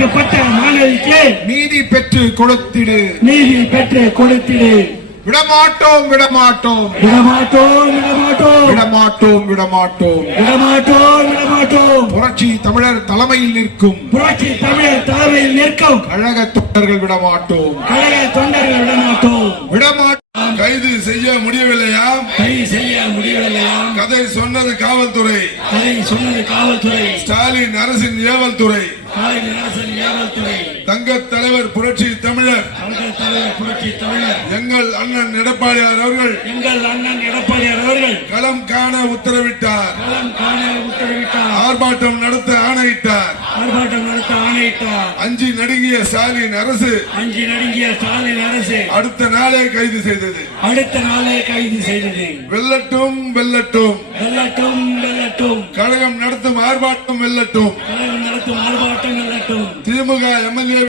பாதிக்கப்பட்ட மாணவிக்கு நீதி பெற்று கொடுத்திடு. நீதி பெற்று கொடுத்திடு. விடமாட்டோம் விடமாட்டோம் விடமாட்டோம் விடமாட்டோம் விடமாட்டோம் விடமாட்டோம் விடமாட்டோம் விடமாட்டோம். புரட்சி தமிழர் தலைமையில் நிற்கும் புரட்சி தமிழர் தலைமையில் நிற்கும் கழக தொண்டர்கள் விடமாட்டோம். கழக தொண்டர்கள் விடமாட்டோம். விடமாட்டோம். கைது செய்ய முடியவில்லையா? கைது செய்ய முடியவில்லையா? கதை சொன்னது காவல்துறை. கதை சொன்னது காவல்துறை. ஸ்டாலின் அரசின் ஏவல் துறை. ஸ்டாலின் அரசின் ஏவல் துறை. தங்க தலைவர் புரட்சி தமிழர். தங்க தலைவர் புரட்சி தமிழர். எங்கள் அண்ணன் எடப்பாடியார் அவர்கள். எங்கள் அண்ணன் எடப்பாடியார் அவர்கள் களம் காண உத்தரவிட்டார். களம் காண உத்தரவிட்டார். ஆர்ப்பாட்டம் நடத்த ஆணையிட்டார். ஆர்ப்பாட்டம் நடத்த ஆணையிட்டார். அஞ்சி நடுங்கிய ஸ்டாலின் அரசு. அஞ்சி நடுங்கிய ஸ்டாலின் அரசு அடுத்த நாளே கைது செய்தது. அடுத்த நாளே கைது செய்தது. வெல்லட்டும் வெல்லட்டும் வெல்லட்டும் வெல்லட்டும். கழகம் நடத்தும் ஆர்ப்பாட்டம் வெல்லட்டும். கழகம் நடத்தும் ஆர்ப்பாட்டம் வெல்லட்டும். திமுக எம்எல்ஏ